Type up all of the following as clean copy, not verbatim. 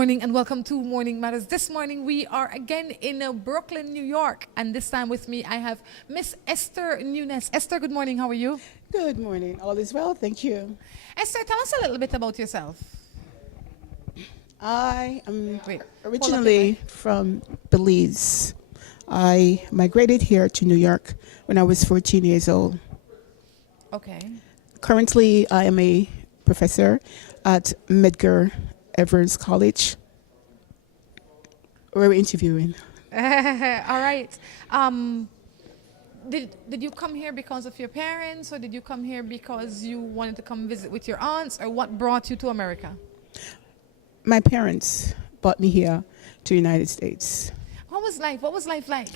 morning and welcome to Morning Matters. This morning we are again in Brooklyn, New York, and this time with me I have Miss Esther Nunez. Esther, good morning. How are you? Good morning. All is well, thank you. Esther, tell us a little bit about yourself. I am Wait, originally from Belize. I migrated here to New York when I was 14 years old. Okay. Currently, I am a professor at Medgar Evers College. We're interviewing. All right. Did you come here because of your parents, or did you come here because you wanted to come visit with your aunts, or what brought you to America? My parents brought me here to the United States. What was life? What was life like?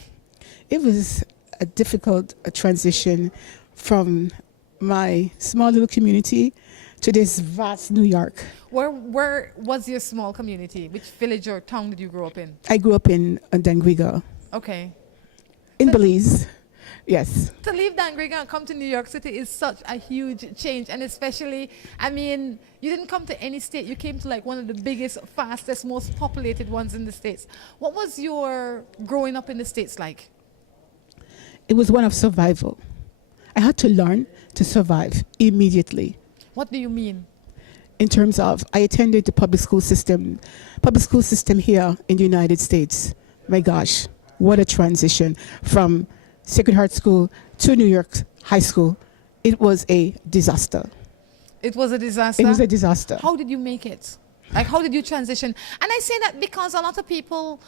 It was a difficult transition from my small little community to this vast New York. Where was your small community? Which village or town did you grow up in? I grew up in Dangriga, Okay. in Belize. Yes. To leave Dangriga and come to New York City is such a huge change, and especially, I mean, you didn't come to any state. You came to like one of the biggest, fastest, most populated ones in the States. What was your growing up in the States like? It was one of survival. I had to learn to survive immediately. What do you mean? In terms of, I attended the public school system here in the United States. My gosh, what a transition from Sacred Heart School to New York High School. It was a disaster. It was a disaster? It was a disaster. How did you make it? Like, how did you transition? And I say that because a lot of people,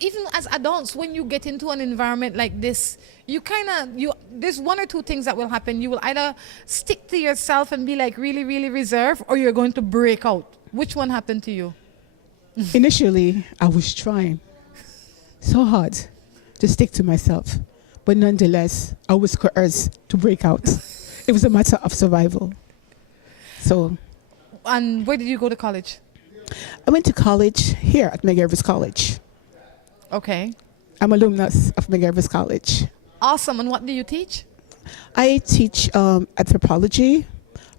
even as adults, when you get into an environment like this, there's one or two things that will happen. You will either stick to yourself and be like really, really reserved, or you're going to break out. Which one happened to you? Initially, I was trying so hard to stick to myself, but nonetheless, I was coerced to break out. It was a matter of survival. So. And where did you go to college? I went to college here at Medgar Evers College. Okay. I'm alumnus of Medgar Evers College. Awesome. And what do you teach? I teach anthropology.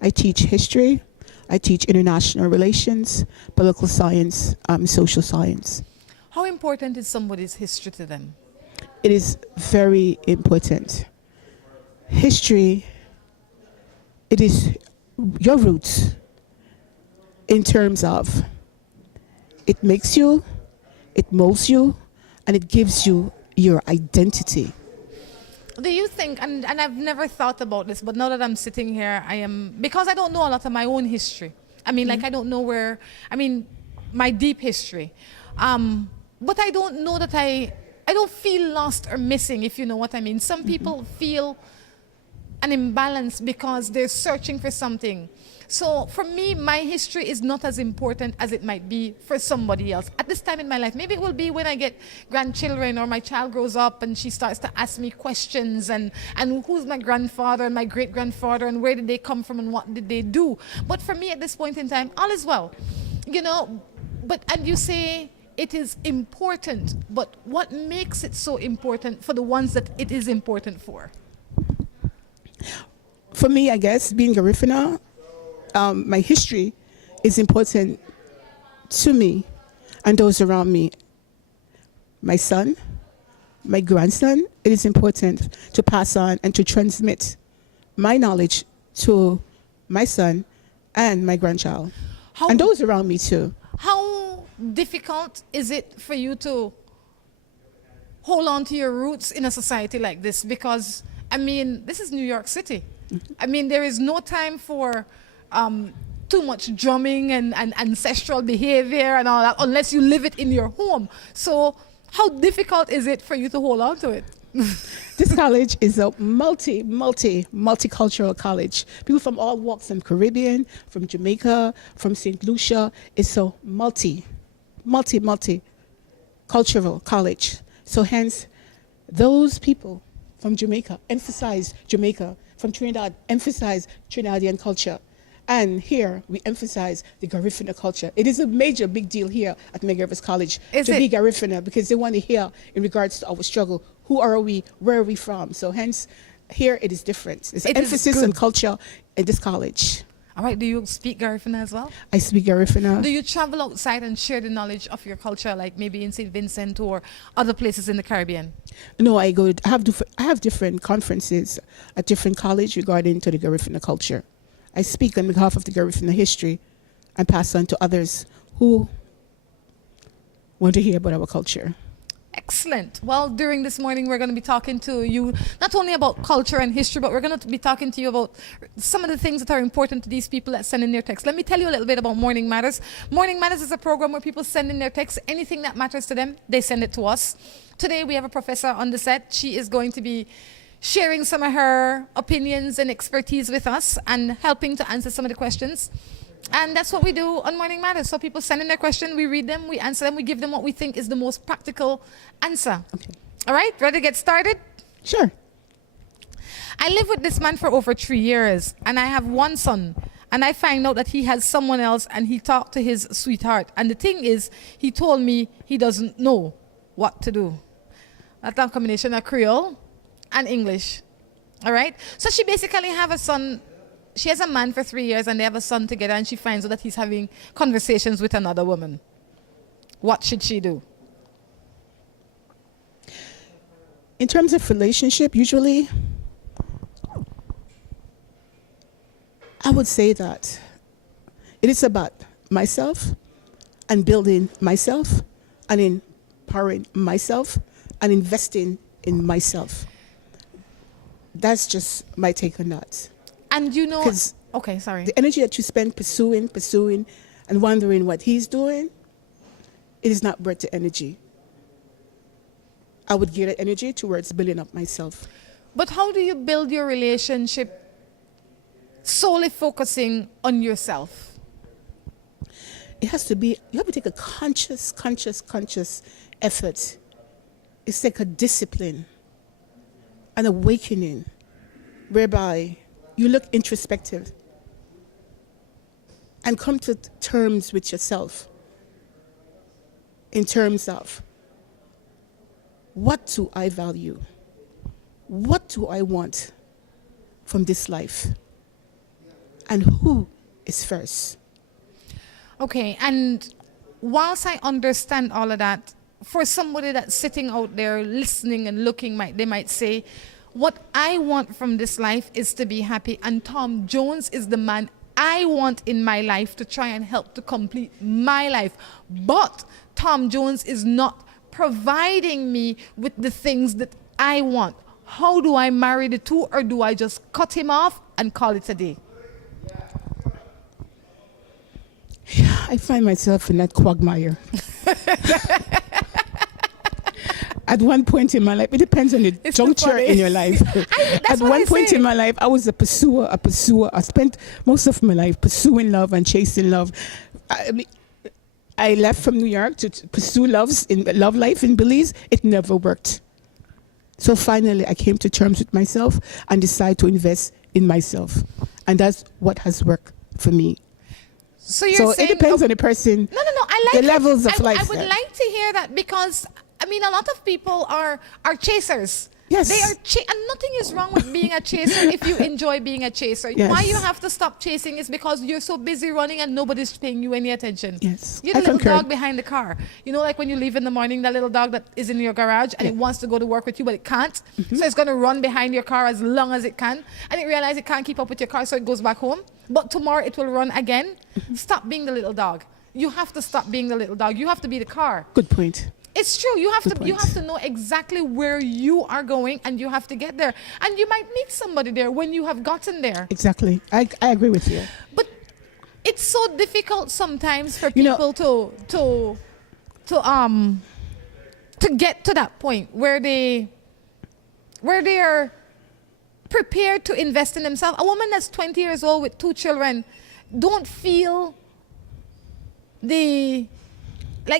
I teach history. I teach international relations, political science, social science. How important is somebody's history to them? It is very important. History, it is your roots in terms of it makes you, it molds you, and it gives you your identity. Do you think, and I've never thought about this, but now that I'm sitting here, because I don't know a lot of my own history. I mean, like I don't know my deep history. But I don't know that I don't feel lost or missing, if you know what I mean. Some people feel an imbalance because they're searching for something. So for me, my history is not as important as it might be for somebody else at this time in my life. Maybe it will be when I get grandchildren or my child grows up and she starts to ask me questions and who's my grandfather and my great-grandfather and where did they come from and what did they do. But for me at this point in time, all is well. You know, and you say it is important, but what makes it so important for the ones that it is important for? For me, I guess, being Garifuna, my history is important to me and those around me. My son, my grandson, it is important to pass on and to transmit my knowledge to my son and my grandchild. And those around me too. How difficult is it for you to hold on to your roots in a society like this? Because, I mean, this is New York City. I mean, there is no time for too much drumming and ancestral behavior and all that unless you live it in your home. So how difficult is it for you to hold on to it? This college is a multicultural college. People from all walks, from Caribbean, from Jamaica, from St. Lucia. It's a multicultural college. So hence, those people from Jamaica emphasize Jamaica. From Trinidad, emphasize Trinidadian culture. And here, we emphasize the Garifuna culture. It is a major big deal here at Medgar Evers College be Garifuna, because they want to hear in regards to our struggle. Who are we? Where are we from? So hence, here it is different. There's an emphasis on culture in this college. All right. Do you speak Garifuna as well? I speak Garifuna. Do you travel outside and share the knowledge of your culture, like maybe in St. Vincent or other places in the Caribbean? No, I go. I have different conferences at different college regarding to the Garifuna culture. I speak on behalf of the Garifuna history and pass on to others who want to hear about our culture. Excellent. Well, during this morning, we're going to be talking to you not only about culture and history, but we're going to be talking to you about some of the things that are important to these people that send in their text. Let me tell you a little bit about Morning Matters. Morning Matters is a program where people send in their text. Anything that matters to them, they send it to us. Today, we have a professor on the set. She is going to be sharing some of her opinions and expertise with us and helping to answer some of the questions. And that's what we do on Morning Matters. So people send in their question, we read them, we answer them, we give them what we think is the most practical answer. Okay. All right, ready to get started? Sure. I live with this man for over 3 years, and I have one son. And I find out that he has someone else, and he talked to his sweetheart. And the thing is, he told me he doesn't know what to do. That's a combination of Creole and English. All right? So she basically have a son. She has a man for 3 years and they have a son together, and she finds out that he's having conversations with another woman. What should she do? In terms of relationship, usually, I would say that it is about myself and building myself and empowering myself and investing in myself. That's just my take on that. And you know, okay, sorry. The energy that you spend pursuing, and wondering what he's doing, it is not worth the energy. I would give that energy towards building up myself. But how do you build your relationship solely focusing on yourself? It has to be, you have to take a conscious effort. It's like a discipline, an awakening, whereby you look introspective and come to terms with yourself in terms of, what do I value? What do I want from this life? And who is first? Okay, and whilst I understand all of that, for somebody that's sitting out there listening and looking, they might say, what I want from this life is to be happy, and Tom Jones is the man I want in my life to try and help to complete my life. But Tom Jones is not providing me with the things that I want. How do I marry the two, or do I just cut him off and call it a day? Yeah, I find myself in that quagmire. At one point in my life, it depends on the juncture in your life. At one point in my life, I was a pursuer. I spent most of my life pursuing love and chasing love. I left from New York to pursue love life in Belize. It never worked. So finally, I came to terms with myself and decided to invest in myself. And that's what has worked for me. So you're saying, it depends on the person. No. I like the levels of life. I would like to hear that, because I mean, a lot of people are chasers. Yes. They are, and nothing is wrong with being a chaser if you enjoy being a chaser. Yes. Why you have to stop chasing is because you're so busy running and nobody's paying you any attention. Yes. You're the little dog behind the car. You know, like when you leave in the morning, that little dog that is in your garage and it wants to go to work with you, but it can't. Mm-hmm. So it's going to run behind your car as long as it can. And it realizes it can't keep up with your car, so it goes back home. But tomorrow it will run again. Mm-hmm. Stop being the little dog. You have to stop being the little dog. You have to be the car. Good point. It's true. You have to know exactly where you are going, and you have to get there. And you might meet somebody there when you have gotten there. Exactly. I agree with you. But it's so difficult sometimes for people to get to that point where they are prepared to invest in themselves. A woman that's 20 years old with 2 children don't feel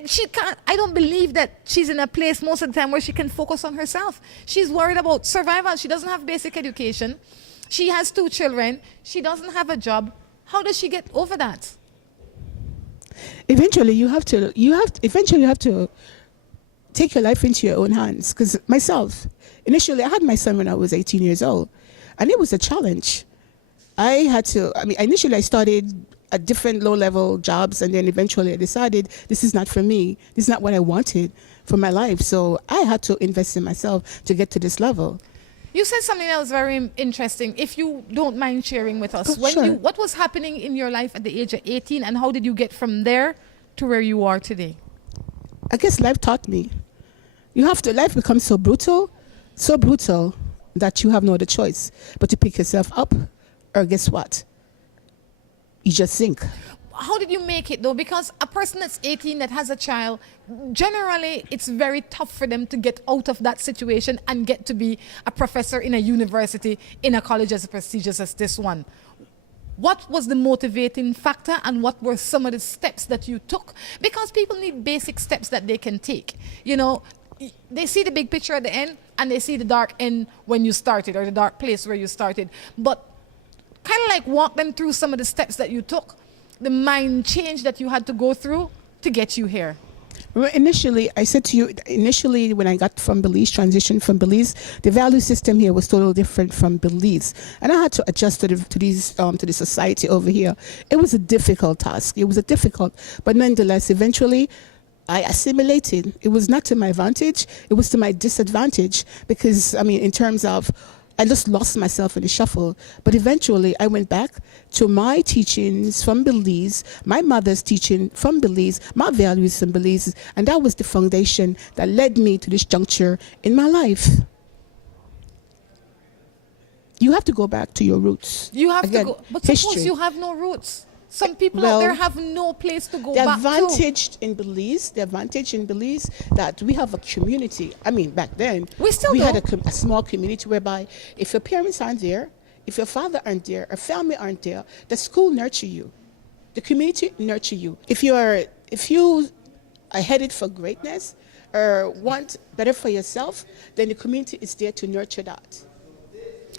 she can't. I don't believe that she's in a place most of the time where she can focus on herself. She's worried about survival. She doesn't have basic education. She has 2 children. She doesn't have a job. How does she get over that? Eventually, you have to take your life into your own hands. Because myself, initially, I had my son when I was 18 years old, and it was a challenge. I had to, I mean, initially I started at different low-level jobs, and then eventually I decided this is not for me. This is not what I wanted for my life. So I had to invest in myself to get to this level. You said something that was very interesting. If you don't mind sharing with us, Sure. what was happening in your life at the age of 18, and how did you get from there to where you are today? I guess life taught me. Life becomes so brutal that you have no other choice but to pick yourself up, or guess what? You just sink. How did you make it though? Because a person that's 18 that has a child, generally it's very tough for them to get out of that situation and get to be a professor in a university, in a college as prestigious as this one. What was the motivating factor, and what were some of the steps that you took? Because people need basic steps that they can take. You know, they see the big picture at the end and they see the dark end when you started, or the dark place where you started. But kind of like walk them through some of the steps that you took, the mind change that you had to go through to get you here. Well, initially, I said to you, when I got from Belize, transitioned from Belize, the value system here was totally different from Belize. And I had to adjust to the society over here. It was a difficult task. It was but nonetheless, eventually, I assimilated. It was not to my advantage, it was to my disadvantage, because, I mean, in terms of, I just lost myself in the shuffle. But eventually, I went back to my teachings from Belize, my mother's teaching from Belize, my values from Belize, and that was the foundation that led me to this juncture in my life. You have to go back to your roots. You have Again, to go. But history. suppose you have no roots. Some people out there have no place to go the back advantage in Belize, that we have a community. I mean, back then, we had a small community whereby if your parents aren't there, if your father aren't there, or family aren't there, the school nurture you. The community nurture you. If you are headed for greatness or want better for yourself, then the community is there to nurture that.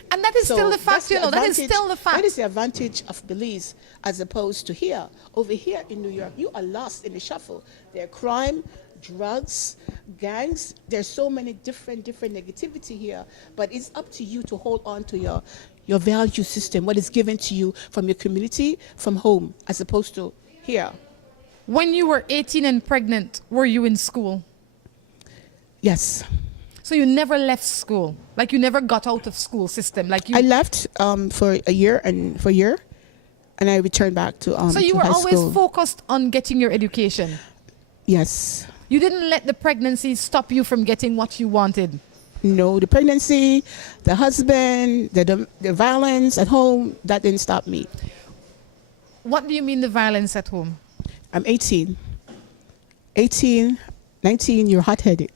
And that is still the fact, you know, that is still the fact. That is the advantage of Belize as opposed to here. Over here in New York, you are lost in the shuffle. There are crime, drugs, gangs. There's so many different negativity here. But it's up to you to hold on to your value system, what is given to you from your community, from home, as opposed to here. When you were 18 and pregnant, were you in school? Yes. So you never left school, like you never got out of school system, like you. I left for a year, and I returned back to So you to were high always school. focused on getting your education. Yes. You didn't let the pregnancy stop you from getting what you wanted. No, the pregnancy, the husband, the violence at home, that didn't stop me. What do you mean the violence at home? I'm 18. 18, 19, you're hot-headed.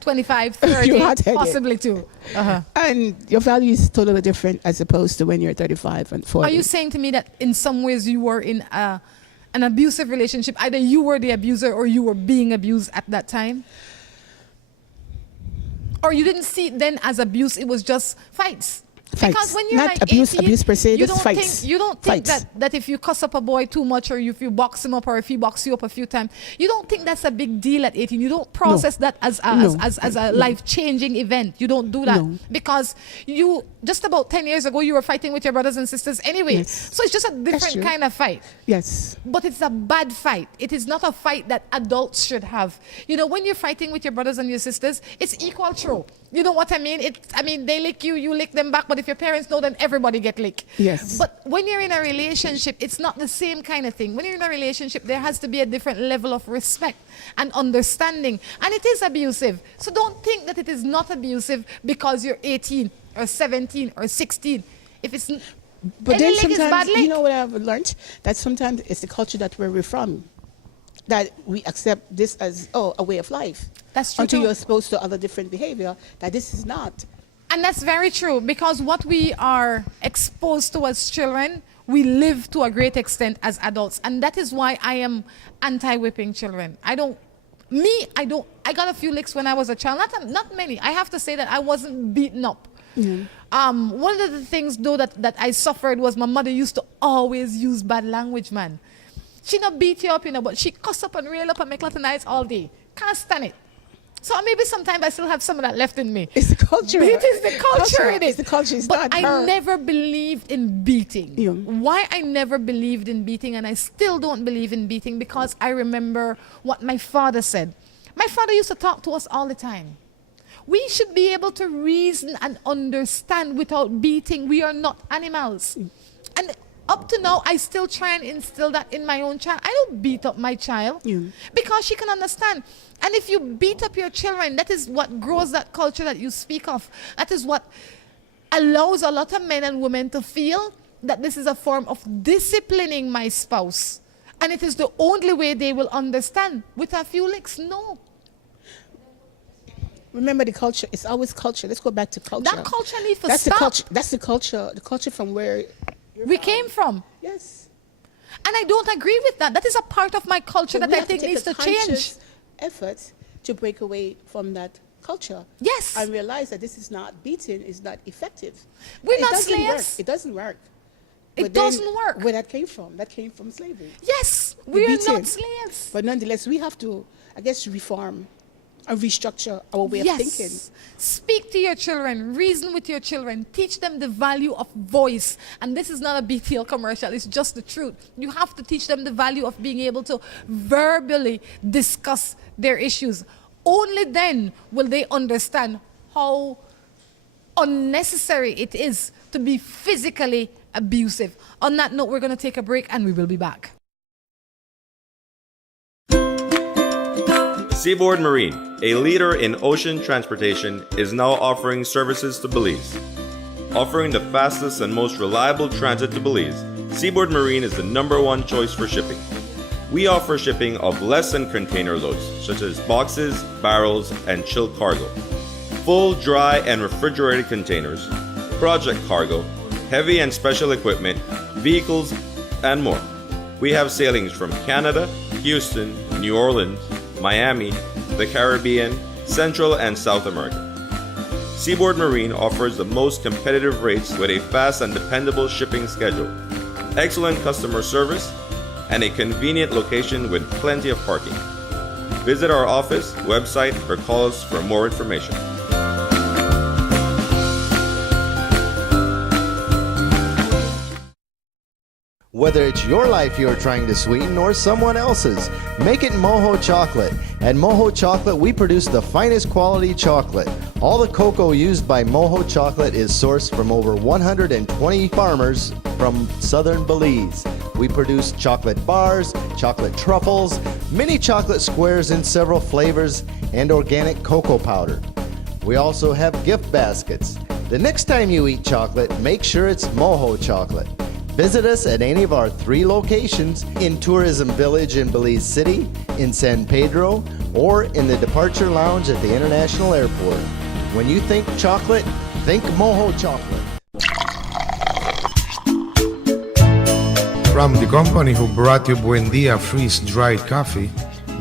25, 30, You're hot-headed. possibly too. And your value is totally different as opposed to when you're 35 and 40. Are you saying to me that in some ways you were in an abusive relationship? Either you were the abuser or you were being abused at that time? Or you didn't see it then as abuse, it was just fights? Because when you're not like abuse, 18, abuse per se, you just don't fights. think, you don't think Fights. that if you cuss up a boy too much, or if you box him up, or if he box you up a few times, you don't think that's a big deal at 18. You don't process that as a life-changing event. You don't do that. No. Because you, just about 10 years ago, you were fighting with your brothers and sisters anyway. Yes. So it's just a different true. kind of fight. Yes. But it's a bad fight. It is not a fight that adults should have. You know, when you're fighting with your brothers and your sisters, it's equal throw. You know what I mean? They lick you, you lick them back. But if your parents know, then everybody get licked. Yes. But when you're in a relationship, it's not the same kind of thing. When you're in a relationship, there has to be a different level of respect and understanding. And it is abusive. So don't think that it is not abusive because you're 18 or 17 or 16. If it's... But then lick is bad sometimes, lick. you know what I've learned? That sometimes it's the culture that we're from. That we accept this as, a way of life. That's true Until too. you're exposed to other different behavior, that this is not. And that's very true, because what we are exposed to as children, we live to a great extent as adults. And that is why I am anti-whipping children. I got a few licks when I was a child, not many. I have to say that I wasn't beaten up. One of the things though that I suffered was my mother used to always use bad language, man. She not beat you up, but she cuss up and rail up and make lot of noise all day. Can't stand it. So maybe sometimes I still have some of that left in me. It's the culture. It is the culture. It is It's the culture. It's but not I her. never believed in beating. Yeah. Why I never believed in beating, and I still don't believe in beating, because I remember what my father said. My father used to talk to us all the time. We should be able to reason and understand without beating. We are not animals. And up to now, I still try and instill that in my own child. I don't beat up my child because she can understand. And if you beat up your children, that is what grows that culture that you speak of. That is what allows a lot of men and women to feel that this is a form of disciplining my spouse. And it is the only way they will understand. With a few licks, no. Remember the culture. It's always culture. Let's go back to culture. That culture needs to That's stop. the culture. That's the culture. The culture from where We came from. Yes. And I don't agree with that. That is a part of my culture So that we I have think take needs a to change. conscious effort to break away from that culture. Yes. And realize that this is not beating, is not effective. We're It not doesn't work. slaves. It doesn't work. It But then doesn't work. Where that came from? That came from slavery. Yes, The we are beating. not slaves. But nonetheless, we have to, I guess, reform and restructure our way of thinking. Speak to your children, reason with your children, teach them the value of voice. And this is not a BTL commercial, it's just the truth. You have to teach them the value of being able to verbally discuss their issues. Only then will they understand how unnecessary it is to be physically abusive. On that note, we're going to take a break and we will be back. Seaboard Marine, a leader in ocean transportation, is now offering services to Belize. Offering the fastest and most reliable transit to Belize, Seaboard Marine is the #1 choice for shipping. We offer shipping of less than container loads, such as boxes, barrels, and chilled cargo, full, dry, and refrigerated containers, project cargo, heavy and special equipment, vehicles, and more. We have sailings from Canada, Houston, New Orleans, Miami, the Caribbean, Central and South America. Seaboard Marine offers the most competitive rates with a fast and dependable shipping schedule, excellent customer service, and a convenient location with plenty of parking. Visit our office, website, or call us for more information. Whether it's your life you're trying to sweeten or someone else's, make it Moho Chocolate. At Moho Chocolate, we produce the finest quality chocolate. All the cocoa used by Moho Chocolate is sourced from over 120 farmers from southern Belize. We produce chocolate bars, chocolate truffles, mini chocolate squares in several flavors, and organic cocoa powder. We also have gift baskets. The next time you eat chocolate, make sure it's Moho Chocolate. Visit us at any of our 3 locations in Tourism Village in Belize City, in San Pedro, or in the Departure Lounge at the International Airport. When you think chocolate, think Moho Chocolate. From the company who brought you Buen Dia freeze-dried coffee,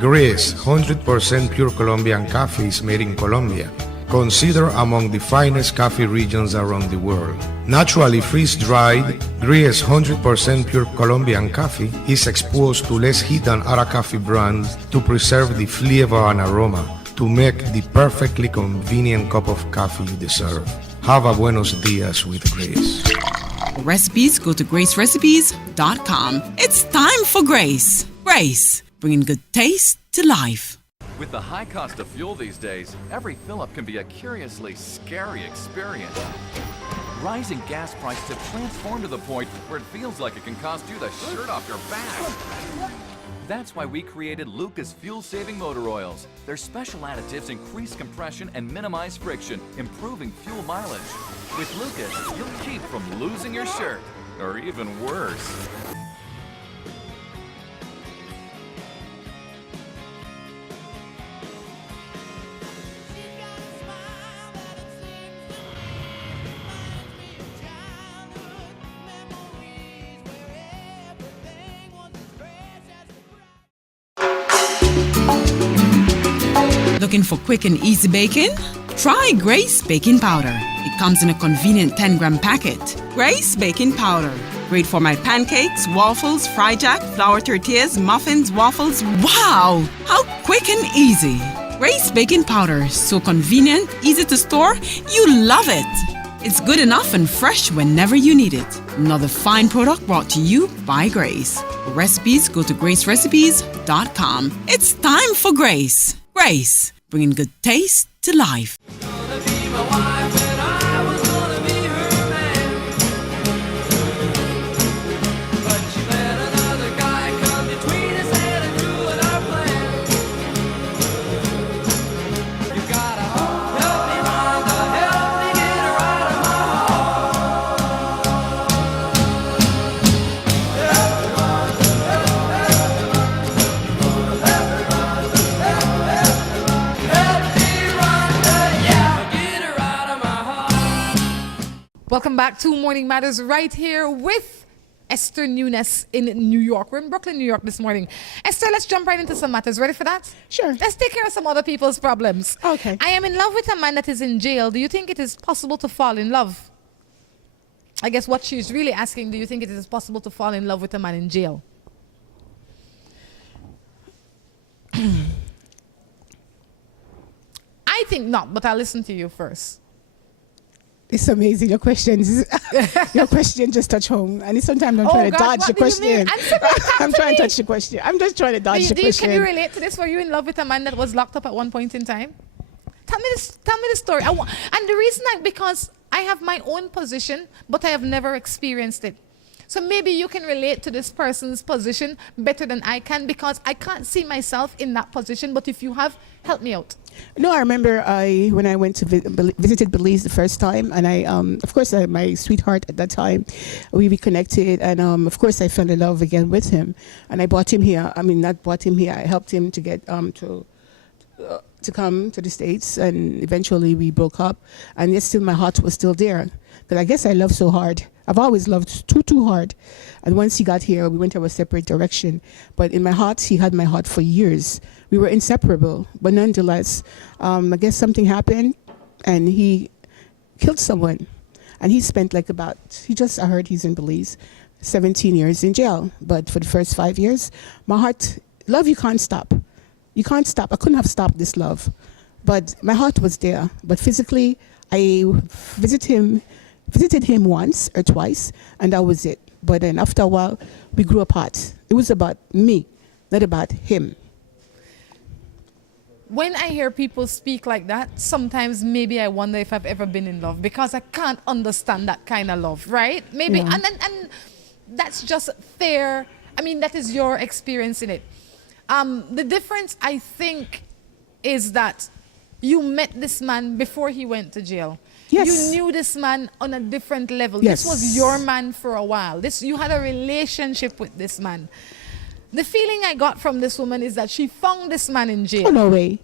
Gris 100% pure Colombian coffee is made in Colombia, considered among the finest coffee regions around the world. Naturally freeze-dried, Gris 100% pure Colombian coffee is exposed to less heat than other coffee brands to preserve the flavor and aroma to make the perfectly convenient cup of coffee you deserve. Have a buenos dias with Gris. Recipes, go to gracerecipes.com. It's time for Grace. Grace, bringing good taste to life. With the high cost of fuel these days, every fill-up can be a curiously scary experience. Rising gas prices have transformed to the point where it feels like it can cost you the shirt off your back. That's why we created Lucas fuel-saving motor oils. Their special additives increase compression and minimize friction, improving fuel mileage. With Lucas, you'll keep from losing your shirt, or even worse. Looking for quick and easy baking? Try Grace Baking Powder. It comes in a convenient 10-gram packet. Grace Baking Powder. Great for my pancakes, waffles, fry jack, flour tortillas, muffins, waffles. Wow! How quick and easy. Grace baking powder, so convenient, easy to store, you love it. It's good enough and fresh whenever you need it. Another fine product brought to you by Grace. For recipes, go to gracerecipes.com. It's time for Grace. Grace, bringing good taste to life. Welcome back to Morning Matters right here with Esther Nunez in New York. We're in Brooklyn, New York this morning. Esther, let's jump right into some matters. Ready for that? Sure. Let's take care of some other people's problems. Okay. I am in love with a man that is in jail. Do you think it is possible to fall in love? I guess what she's really asking, do you think it is possible to fall in love with a man in jail? I think not, but I'll listen to you first. It's amazing. Your questions, your question just touch home. And sometimes I'm trying to God, dodge the what do you mean? question. Answer me, I'm talk trying to to me. touch the question. I'm just trying to dodge the Can question. you relate to this? Were you in love with a man that was locked up at one point in time? Tell me this. Tell me the story. And the reason because I have my own position, but I have never experienced it. So maybe you can relate to this person's position better than I can, because I can't see myself in that position. But if you have, help me out. No, I remember when I went to visited Belize the first time, and of course, my sweetheart at that time, we reconnected, and of course, I fell in love again with him, and I brought him here. I mean, not brought him here. I helped him to get to come to the States, and eventually we broke up, and yet still my heart was still there, because I guess I love so hard. I've always loved too hard, and once he got here, we went our separate direction. But in my heart, he had my heart for years. We were inseparable, but nonetheless, I guess something happened, and he killed someone, and he spent I heard he's in Belize, 17 years in jail. But for the first 5 years, my heart, love you can't stop. You can't stop. I couldn't have stopped this love, but my heart was there. But physically, I visited him once or twice, and that was it. But then after a while, we grew apart. It was about me, not about him. When I hear people speak like that, sometimes maybe I wonder if I've ever been in love, because I can't understand that kind of love, right? Maybe, Yeah. and that's just fair. I mean, that is your experience in it. The difference, I think, is that you met this man before he went to jail. Yes. You knew this man on a different level. Yes. This was your man for a while. You had a relationship with this man. The feeling I got from this woman is that she found this man in jail. Oh, no way.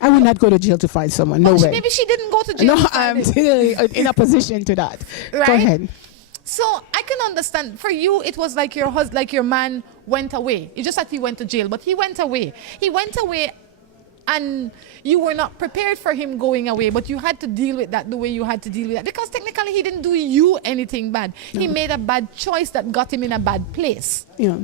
I would not go to jail to find someone. No way. Maybe she didn't go to jail. No, to find I'm it. still in opposition to that. Right? Go ahead. So I can understand. For you, it was like your man went away. It's just that he went to jail, but he went away. He went away, and you were not prepared for him going away, but you had to deal with that the way you had to deal with that, because technically he didn't do you anything bad. No. He made a bad choice that got him in a bad place. Yeah.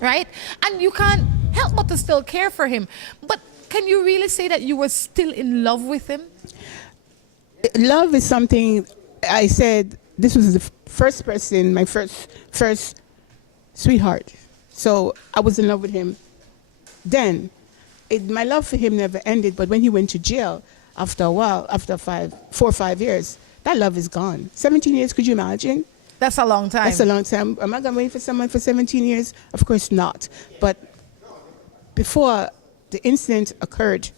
Right? And you can't help but to still care for him. But can you really say that you were still in love with him? Love is something, I said, this was the first person, my first sweetheart. So I was in love with him then. My love for him never ended, but when he went to jail, after a while, after 4 or 5 years, that love is gone. 17 years, could you imagine? That's a long time. That's a long time. Am I going to wait for someone for 17 years? Of course not. But before the incident occurred,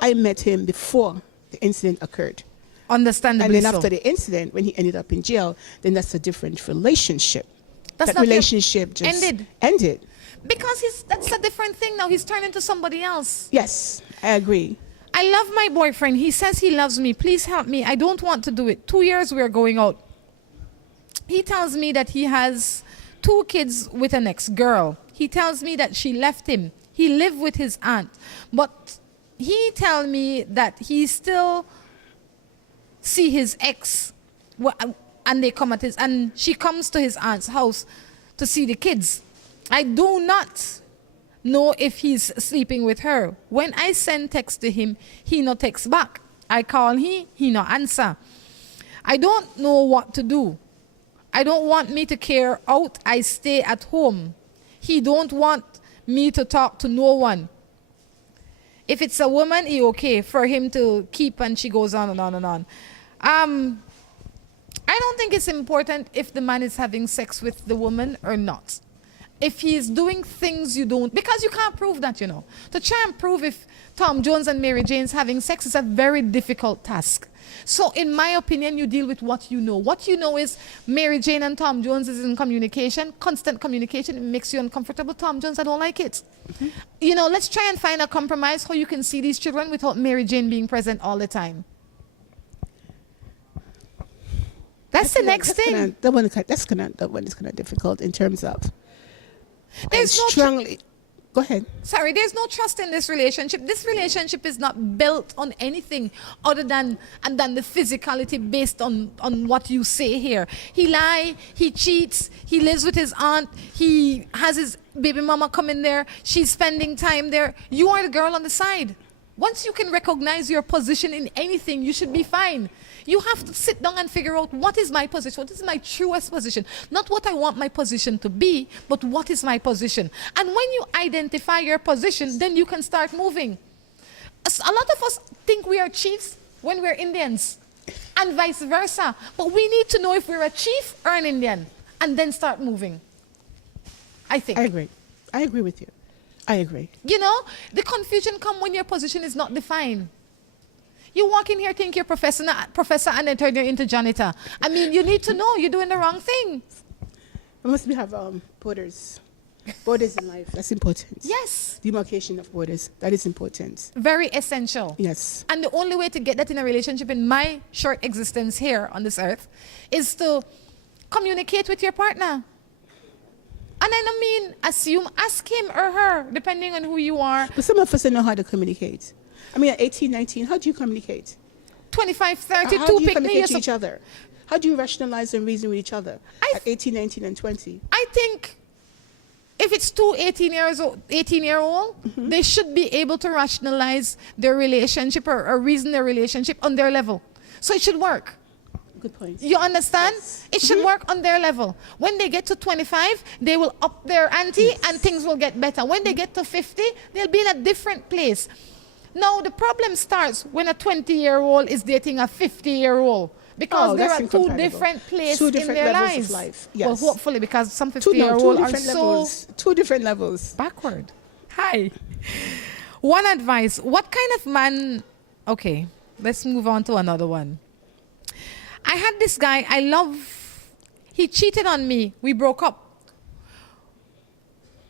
I met him before the incident occurred. Understandably. And then so. after the incident, when he ended up in jail, then that's a different relationship. That's that not relationship just ended. Because that's a different thing now. He's turned into somebody else. Yes, I agree. I love my boyfriend. He says he loves me. Please help me. I don't want to do it. 2 years we are going out. He tells me that he has 2 kids with an ex-girl. He tells me that she left him. He lived with his aunt. But he tells me that he still see his ex, and she comes to his aunt's house to see the kids. I do not know if he's sleeping with her. When I send text to him, he no text back. I call he no answer. I don't know what to do. I don't want me to care out. I stay at home. He don't want me to talk to no one. If it's a woman, he okay for him to keep, and she goes on and on and on. I don't think it's important if the man is having sex with the woman or not. If he's doing things you don't, because you can't prove that, you know. To try and prove if Tom Jones and Mary Jane's having sex is a very difficult task. So in my opinion, you deal with what you know. What you know is Mary Jane and Tom Jones is in communication, constant communication. It makes you uncomfortable. Tom Jones, I don't like it. Mm-hmm. You know, let's try and find a compromise how you can see these children without Mary Jane being present all the time. That's the next thing. That one is kind of difficult in terms of. There's no strongly. Go ahead. Sorry, there's no trust in this relationship. This relationship is not built on anything other than the physicality based on what you say here. He lies, he cheats, he lives with his aunt, he has his baby mama come in there, she's spending time there. You are the girl on the side. Once you can recognize your position in anything, you should be fine. You have to sit down and figure out what is my position, what is my truest position. Not what I want my position to be, but what is my position. And when you identify your position, then you can start moving. A lot of us think we are chiefs when we're Indians, and vice versa. But we need to know if we're a chief or an Indian, and then start moving. I think. I agree. I agree with you. I agree. You know, the confusion comes when your position is not defined. You walk in here, think you're professor, and then turn you into janitor. I mean, you need to know you're doing the wrong thing. We must have borders. Borders in life, that's important. Yes. Demarcation of borders, that is important. Very essential. Yes. And the only way to get that in a relationship in my short existence here on this earth is to communicate with your partner. And I mean, ask him or her, depending on who you are. But some of us don't know how to communicate. I mean, at 18, 19, how do you communicate? 25, 32, how do you pick me. communicate to each other? How do you rationalize and reason with each other at 18, 19, and 20? I think if it's two 18-year-old, mm-hmm. they should be able to rationalize their relationship or reason their relationship on their level. So it should work. Good point. You understand? Yes. It should work on their level. When they get to 25, they will up their ante and things will get better. When they get to 50, they'll be in a different place. Now, the problem starts when a 20-year-old is dating a 50-year-old. Because there are two different places in their lives. Of life. Yes. Well, hopefully, because some 50-year-olds are levels. Two different levels. Backward. Hi. One advice. What kind of man... Okay, let's move on to another one. I had this guy I love. He cheated on me. We broke up.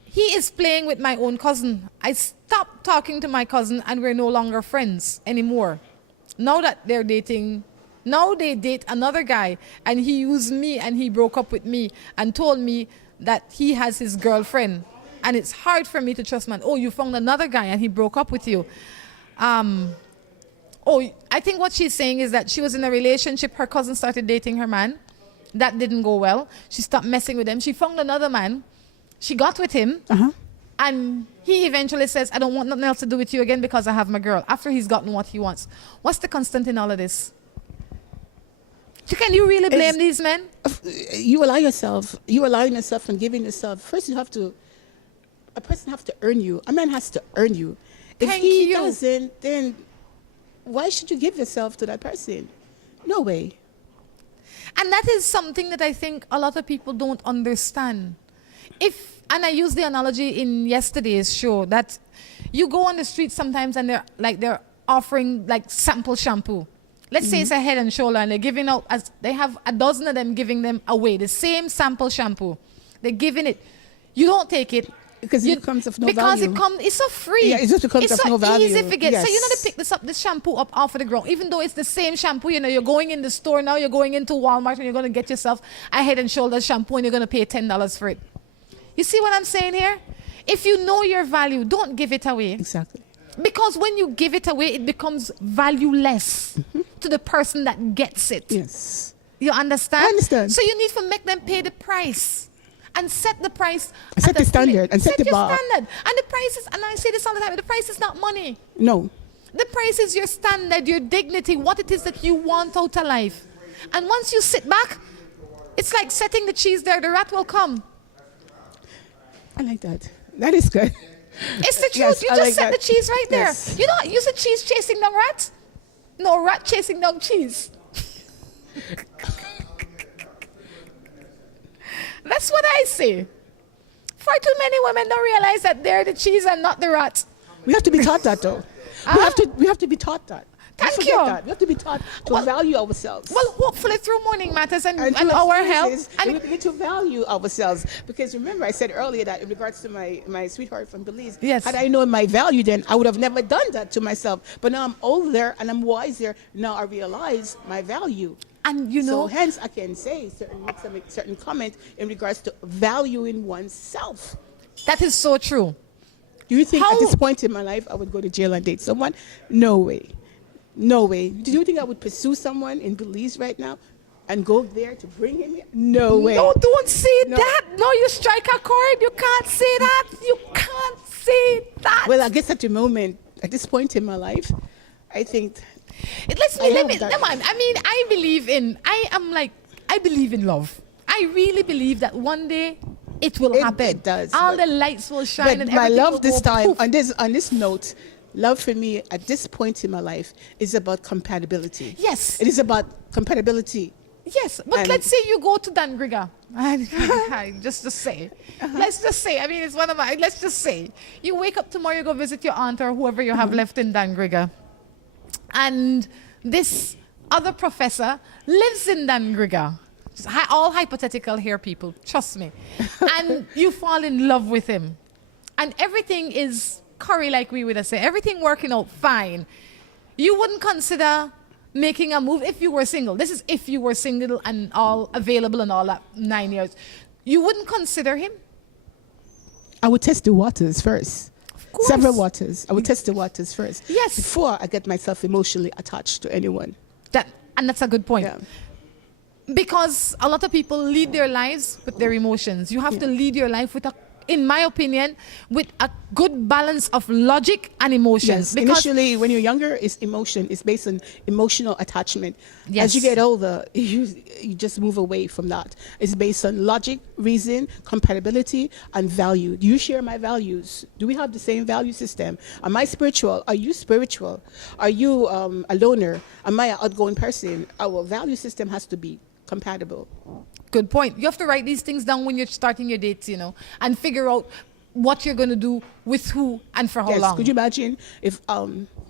He is playing with my own cousin. I stopped talking to my cousin and we're no longer friends anymore. Now that they're dating, now they date another guy and he used me and he broke up with me and told me that he has his girlfriend. And it's hard for me to trust man. Oh, you found another guy and he broke up with you. I think what she's saying is that she was in a relationship. Her cousin started dating her man. That didn't go well. She stopped messing with him. She found another man. She got with him. Uh-huh. And he eventually says, I don't want nothing else to do with you again because I have my girl. After he's gotten what he wants. What's the constant in all of this? Can you really blame these men? You allow yourself and giving yourself. First, a person has to earn you. A man has to earn you. If he doesn't, then why should you give yourself to that person? No way. And that is something that I think a lot of people don't understand. And I used the analogy in yesterday's show that you go on the street sometimes and they're offering like sample shampoo. Let's say it's a Head and Shoulder and they're giving out, as they have a dozen of them giving them away, the same sample shampoo. They're giving it. You don't take it. Because it comes of no value. Because it's so free. Yeah, it just becomes of no value. It's so easy to get. Yes. So you know to pick this shampoo up off of the ground, even though it's the same shampoo. You know, you're going in the store now, you're going into Walmart and you're going to get yourself a Head and Shoulders shampoo and you're going to pay $10 for it. You see what I'm saying here? If you know your value, don't give it away. Exactly. Because when you give it away, it becomes valueless to the person that gets it. Yes. You understand? I understand. So you need to make them pay the price. and set the price. Set at the a standard and set the your bar. standard. And the price is, and I say this all the time, the price is not money. No. The price is your standard, your dignity, what it is that you want out of life. And once you sit back, it's like setting the cheese there, the rat will come. I like that. That is good. It's the truth. Yes, You I just like set that. the cheese right there. Yes. You don't use a cheese chasing down rats. No, rat chasing down cheese. That's what I say. Far too many women don't realize that they're the cheese and not the rat. We have to be taught that, though. We have to be taught that. Don't Thank forget you. that. We have to be taught to value ourselves. Well, hopefully through Morning Matters and through our help. experiences, And we begin to value ourselves. Because remember, I said earlier that in regards to my sweetheart from Belize, Yes. had I known my value then, I would have never done that to myself. But now I'm older and I'm wiser. Now I realize my value. And you know, So hence I can say certain comment in regards to valuing oneself. that is so true. Do you think How- at this point in my life I would go to jail and date someone? No way. No way. Do you think I would pursue someone in Belize right now and go there to bring him here? No way. No, don't say No. that. No, you strike a chord. You can't say that. You can't say that. Well, I guess at the moment, at this point in my life, I think Let me, come on. I mean, I believe in love. I really believe that one day it will happen. It does. All the lights will shine But and my everything love will this go time, poof. on this note, love for me at this point in my life is about compatibility. Yes. It is about compatibility. Yes, but And- let's say you go to Dangriga. just to say. Let's just say. I mean, it's one of my. Let's just say you wake up tomorrow, you go visit your aunt or whoever you have left in Dangriga, and this other professor lives in Dangriga. All hypothetical here, people. Trust me. And you fall in love with him, and everything is curry, like we would say. Everything working out fine. You wouldn't consider making a move if you were single. This is if you were single and all available and all that 9 years. You wouldn't consider him? I would test the waters first. course. Several waters. I would test the waters first. Yes. Before I get myself emotionally attached to anyone. And that's a good point. Yeah. Because a lot of people lead their lives with their emotions. You have to lead your life with in my opinion, with a good balance of logic and emotions. Yes. Because Initially, when you're younger, it's emotion. It's based on emotional attachment. Yes. As you get older, you just move away from that. It's based on logic, reason, compatibility, and value. Do you share my values? Do we have the same value system? Am I spiritual? Are you spiritual? Are you a loner? Am I an outgoing person? Our value system has to be compatible. good point. You have to write these things down when you're starting your dates, and figure out what you're going to do with who and for how Yes. long. Could you imagine if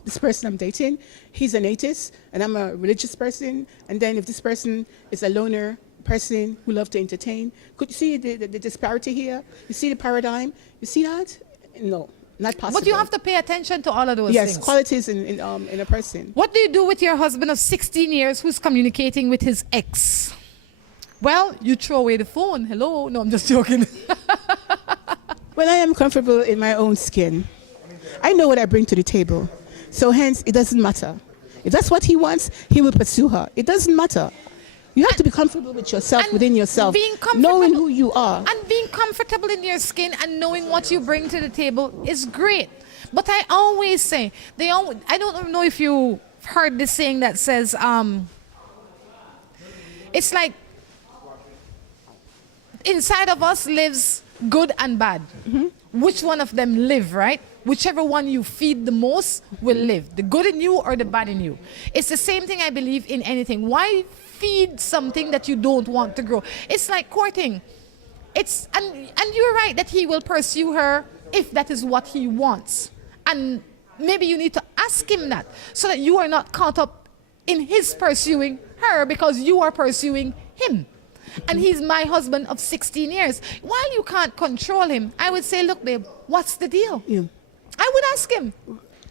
this person I'm dating, he's an atheist and I'm a religious person, and then if this person is a loner person who loves to entertain, could you see the disparity here? You see the paradigm? You see that? No, not possible. But you have to pay attention to all of those yes, things. qualities in a person. What do you do with your husband of 16 years who's communicating with his ex? Well, you throw away the phone. Hello? No, I'm just joking. Well, I am comfortable in my own skin. I know what I bring to the table. So hence, it doesn't matter. If that's what he wants, he will pursue her. It doesn't matter. You have to be comfortable with yourself, And within yourself, being comfortable- knowing who you are. And being comfortable in your skin and knowing what you bring to the table is great. But I always say, I don't know if you heard this saying that says, it's like, inside of us lives good and bad. Which one of them live, right? Whichever one you feed the most will live. The good in you or the bad in you. It's the same thing I believe in anything. Why feed something that you don't want to grow? It's like courting. And you're right that he will pursue her if that is what he wants. And maybe you need to ask him that so that you are not caught up in his pursuing her because you are pursuing him. And he's my husband of 16 years. While you can't control him, I would say, look, babe, what's the deal? Yeah. I would ask him.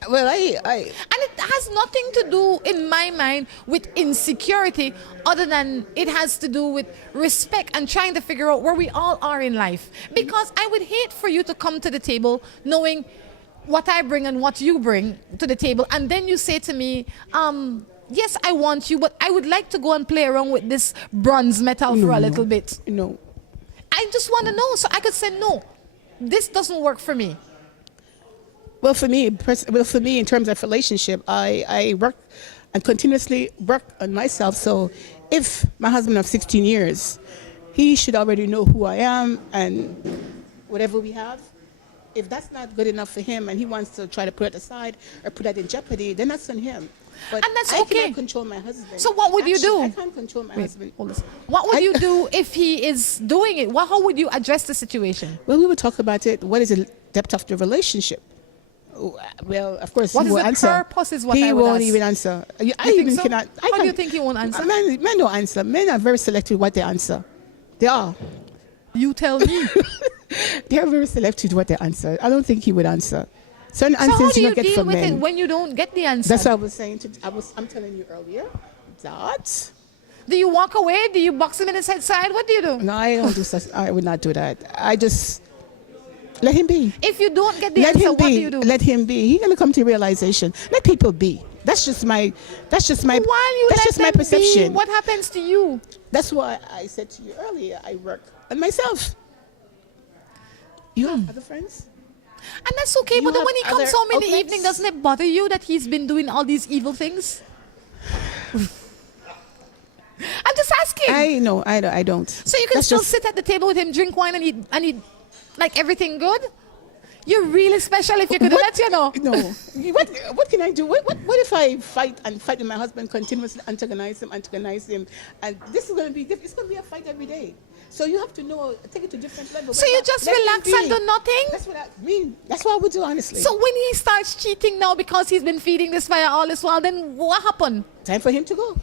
Well, And it has nothing to do, in my mind, with insecurity, other than it has to do with respect and trying to figure out where we all are in life. Because I would hate for you to come to the table knowing what I bring and what you bring to the table, and then you say to me, yes, I want you, but I would like to go and play around with this bronze metal for a little bit. No. I just want to know so I could say, no, this doesn't work for me. Well, for me, in terms of relationship, I work and continuously work on myself. So if my husband of 16 years, he should already know who I am and whatever we have. If that's not good enough for him and he wants to try to put it aside or put that in jeopardy, then that's on him. But And that's I okay. cannot control my husband. So what would you do? I can't control my husband. Hold this. What would you do if he is doing it? How would you address the situation? Well, we will talk about it. What is the depth of the relationship? Well, of course, What he is will the answer. purpose is what he I would won't ask. even answer. I You even think so? cannot. How do you think he won't answer? Men don't answer. Men are very selective what they answer. They are. You tell me. They are very selective what they answer. I don't think he would answer. Certain So how answers do you you don't get deal from with it men. when you don't get the answer? That's what I was saying. I'm telling you earlier that. Do you walk away? Do you box him in his head side? What do you do? No, I don't do such. I would not do that. I just let him be. If you don't get the Let answer, him what do be. you do? Let him be. He's gonna come to realization. Let people be. That's just my. While you that's let just my them perception. be, what happens to you? That's why I said to you earlier, I work on myself. You have other friends? And that's okay, You but then have when he comes other home in the outlets? evening, doesn't it bother you that he's been doing all these evil things? I'm just asking. I know, I don't. So you can That's still just- sit at the table with him, drink wine, and eat like everything good? You're really special if you could do that, you know. No. What can I do? What if I fight with my husband, continuously antagonize him, and this is going to be a fight every day. So you have to know, take it to different levels. So you just Let him relax be. and do nothing? That's what I mean. That's what I would do, honestly. So when he starts cheating now because he's been feeding this fire all this while, then what happened? Time for him to go.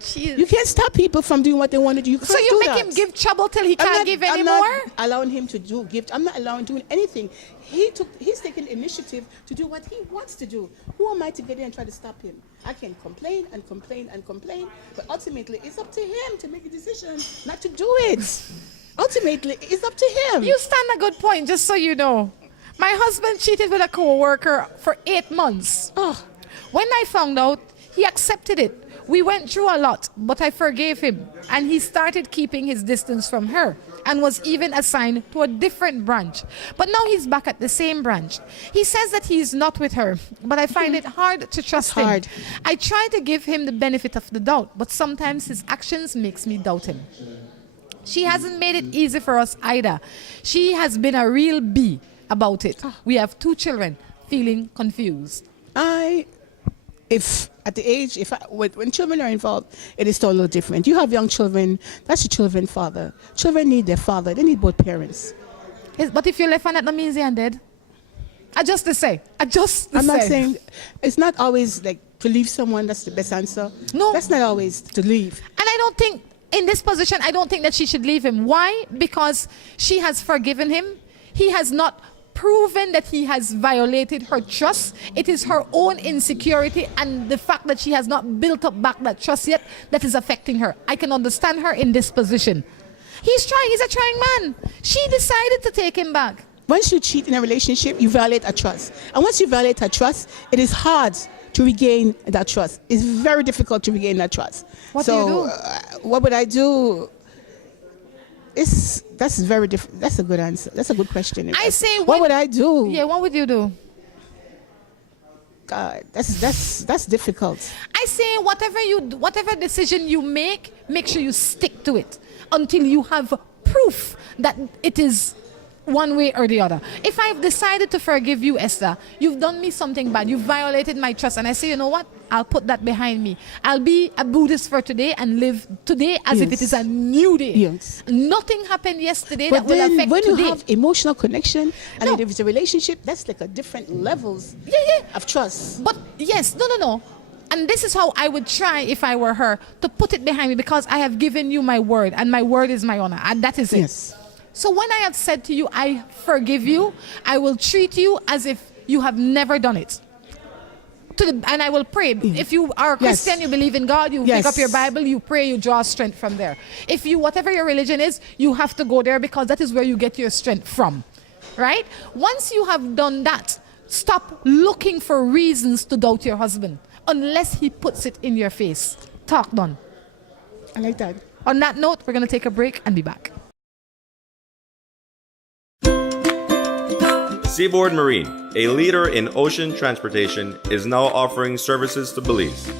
Jeez. You can't stop people from doing what they want to do. You So can't you do make that. him give trouble till he can't give I'm anymore? not allowing him to do gift. I'm not allowing doing anything. He's taking initiative to do what he wants to do. Who am I to get in and try to stop him? I can complain and complain and complain, but ultimately it's up to him to make a decision not to do it. Ultimately, it's up to him. You stand a good point, just so you know. My husband cheated with a co-worker for 8 months. Oh, When I found out, he accepted it. We went through a lot, but I forgave him. And he started keeping his distance from her and was even assigned to a different branch. But now he's back at the same branch. He says that he's not with her, but I find it hard to trust him. hard. I try to give him the benefit of the doubt, but sometimes his actions makes me doubt him. She hasn't made it easy for us either. She has been a real bee about it. We have 2 children feeling confused. if at the age, when children are involved, it is totally different. You have young children, that's your children's father. Children need their father, they need both parents. But if you left and that means you're dead. I just to say. I'm not saying, it's not always like to leave someone, that's the best answer. No. That's not always to leave. And I don't think, in this position, I don't think that she should leave him. Why? Because she has forgiven him. He has not proven that he has violated her trust. It is her own insecurity and the fact that she has not built up back that trust yet that is affecting her. I can understand her in this position. He's a trying man. She decided to take him back. Once you cheat in a relationship, you violate a trust. And once you violate a trust, it is hard to regain that trust. It's very difficult to regain that trust. What do you do? What would I do? That's very different. That's a good answer. That's a good question. I say, what would I do? Yeah, what would you do? God, that's difficult. I say whatever decision you make sure you stick to it until you have proof that it is one way or the other. If I've decided to forgive you, Esther, you've done me something bad, you've violated my trust, and I say, you know what? I'll put that behind me. I'll be a Buddhist for today and live today as if it is a new day. Yes. Nothing happened yesterday But that will then affect when today. you have emotional connection and No. if it's a relationship, that's like a different levels Yeah. of trust. But yes, no. And this is how I would try if I were her, to put it behind me, because I have given you my word, and my word is my honor, and that is it. Yes. So when I have said to you, I forgive you, I will treat you as if you have never done it. And I will pray. If you are a Yes. Christian, you believe in God, you Yes. pick up your Bible, you pray, you draw strength from there. If you, whatever your religion is, you have to go there because that is where you get your strength from. Right? Once you have done that, stop looking for reasons to doubt your husband unless he puts it in your face. Talk done. I like that. On that note, we're going to take a break and be back. Seaboard Marine, a leader in ocean transportation, is now offering services to Belize.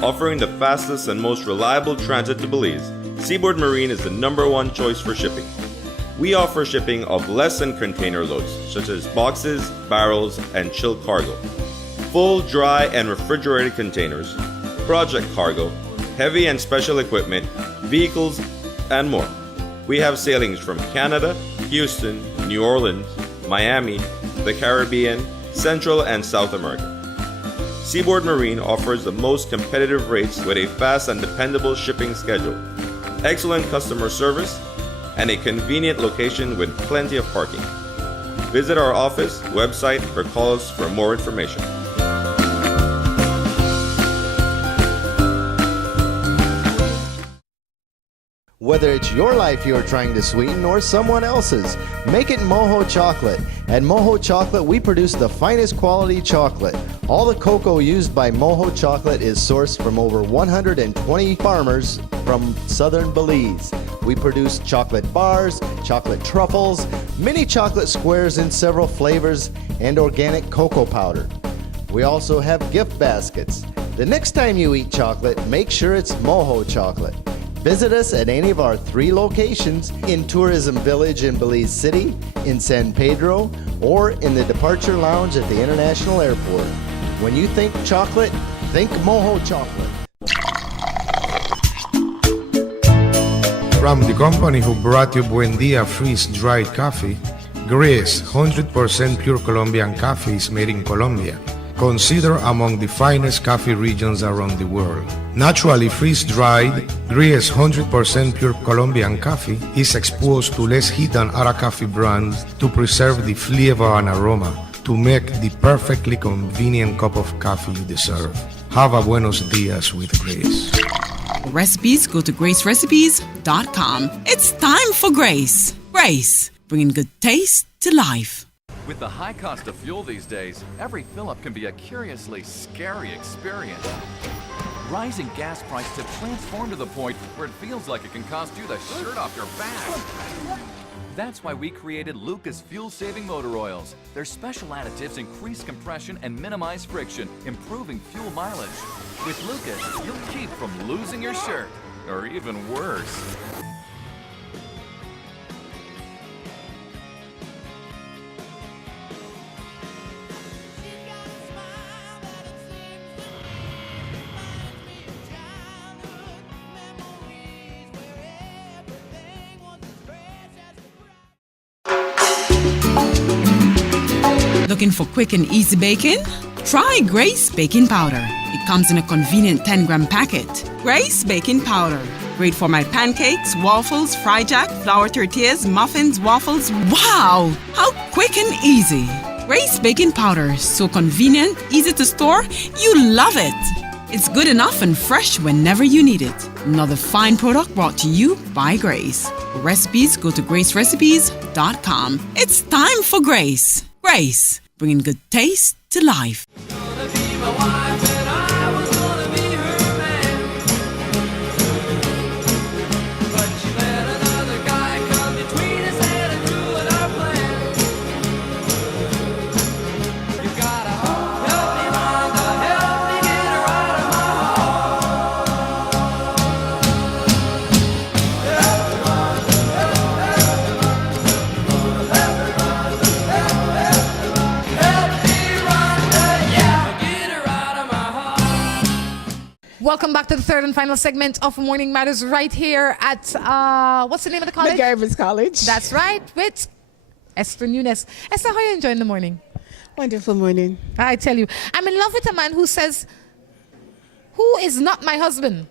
Offering the fastest and most reliable transit to Belize, Seaboard Marine is the #1 choice for shipping. We offer shipping of less than container loads, such as boxes, barrels, and chilled cargo, full, dry, and refrigerated containers, project cargo, heavy and special equipment, vehicles, and more. We have sailings from Canada, Houston, New Orleans, Miami, the Caribbean, Central and South America. Seaboard Marine offers the most competitive rates with a fast and dependable shipping schedule, excellent customer service, and a convenient location with plenty of parking. Visit our office, website, or call us for more information. Whether it's your life you're trying to sweeten or someone else's, make it Moho Chocolate. At Moho Chocolate, we produce the finest quality chocolate. All the cocoa used by Moho Chocolate is sourced from over 120 farmers from southern Belize. We produce chocolate bars, chocolate truffles, mini chocolate squares in several flavors, and organic cocoa powder. We also have gift baskets. The next time you eat chocolate, make sure it's Moho Chocolate. Visit us at any of our 3 locations in Tourism Village in Belize City, in San Pedro, or in the Departure Lounge at the International Airport. When you think chocolate, think Moho Chocolate. From the company who brought you Buen Dia freeze-dried coffee, Gris 100% pure Colombian coffee is made in Colombia, considered among the finest coffee regions around the world. Naturally freeze-dried, Gris 100% pure Colombian coffee is exposed to less heat than other coffee brands to preserve the flavor and aroma to make the perfectly convenient cup of coffee you deserve. Have a buenos dias with Gris. Recipes, go to gracerecipes.com. It's time for Grace. Grace, bringing good taste to life. With the high cost of fuel these days, every fill-up can be a curiously scary experience. Rising gas prices have transformed to the point where it feels like it can cost you the shirt off your back. That's why we created Lucas fuel-saving motor oils. Their special additives increase compression and minimize friction, improving fuel mileage. With Lucas, you'll keep from losing your shirt, or even worse. Looking for quick and easy baking? Try Grace Baking Powder. It comes in a convenient 10-gram packet. Grace Baking Powder. Great for my pancakes, waffles, fry jack, flour tortillas, muffins, waffles. Wow! How quick and easy. Grace Baking Powder. So convenient, easy to store. You love it. It's good enough and fresh whenever you need it. Another fine product brought to you by Grace. For recipes, go to gracerecipes.com. It's time for Grace. Grace, bringing good taste to life. Welcome back to the third and final segment of Morning Matters right here at, what's the name of the college? Medgar Evers College. That's right, with Esther Nunez. Esther, how are you enjoying the morning? Wonderful morning. I tell you, I'm in love with a man who says, who is not my husband?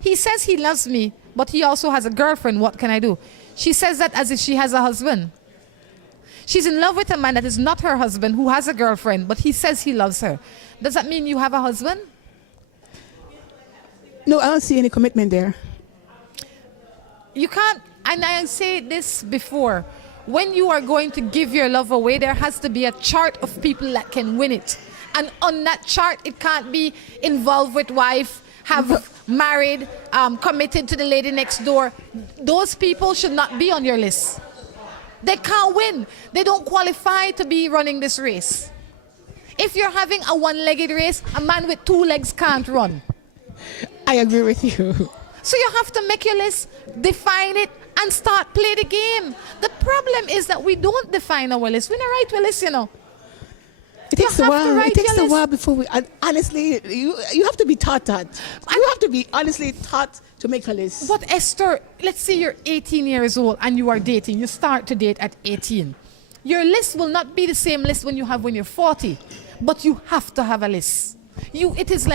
He says he loves me, but he also has a girlfriend. What can I do? She says that as if she has a husband. She's in love with a man that is not her husband, who has a girlfriend, but he says he loves her. Does that mean you have a husband? No, I don't see any commitment there. You can't, and I say this before, when you are going to give your love away, there has to be a chart of people that can win it. And on that chart, it can't be involved with wife, have married, committed to the lady next door. Those people should not be on your list. They can't win. They don't qualify to be running this race. If you're having a one-legged race, a man with 2 legs can't run. I agree with you. So you have to make your list, define it, and start play the game. The problem is that we don't define our list. We don't write our list, you know. It takes a have to while. write It takes your a while list. before we. Honestly, you have to be taught that. You have to be honestly taught to make a list. But Esther, let's say you're 18 years old and you are dating. You start to date at 18. Your list will not be the same list when you have when you're 40, but you have to have a list. It's